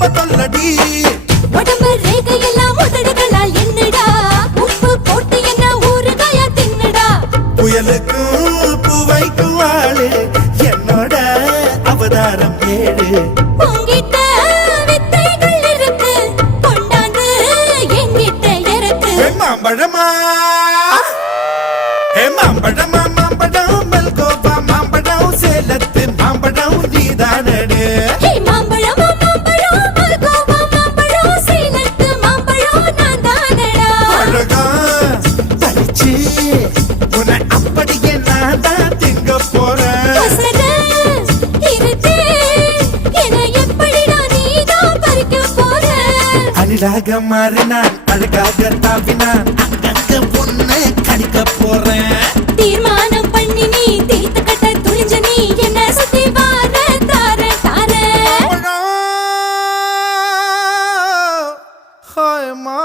ரொம்ப தொல்லடி உடம்பு ரேகையெல்லாம் உதடுகளால் என்னடா உப்பு போட்டு என்ன ஊறுகாயா தின்னுடா புயலுக்கும் பூவைக்கும் ஆளு என்னோட அவதாரம் ஏழு உங்கிட்ட வித்தைகள் இருக்கு கொண்டாந்து எங்கிட்ட இருக்கு மாம்பழமா மாம்பழமா மாம்பழம் மல்கோவா மாம்பழம் சேலத்து மாம்பழம் நீதானே மாம்பழம் மாம்பழம் மல்கோவா மாம்பழம் சேலத்து மாம்பழம் நான் தானடா அழகா பறிச்சு உன்னை அப்படியே நான் தான் திங்க போறேன் அழகாக மாறினான் அழகாக தாவினான் அங்கங்க பொண்ணு கடிக்க போறேன் தீர்மானம் பண்ணி நீ தீர்த்து கட்ட துணிஞ்ச நீ என்ன சுத்தி வார தார தார ஹாய் மா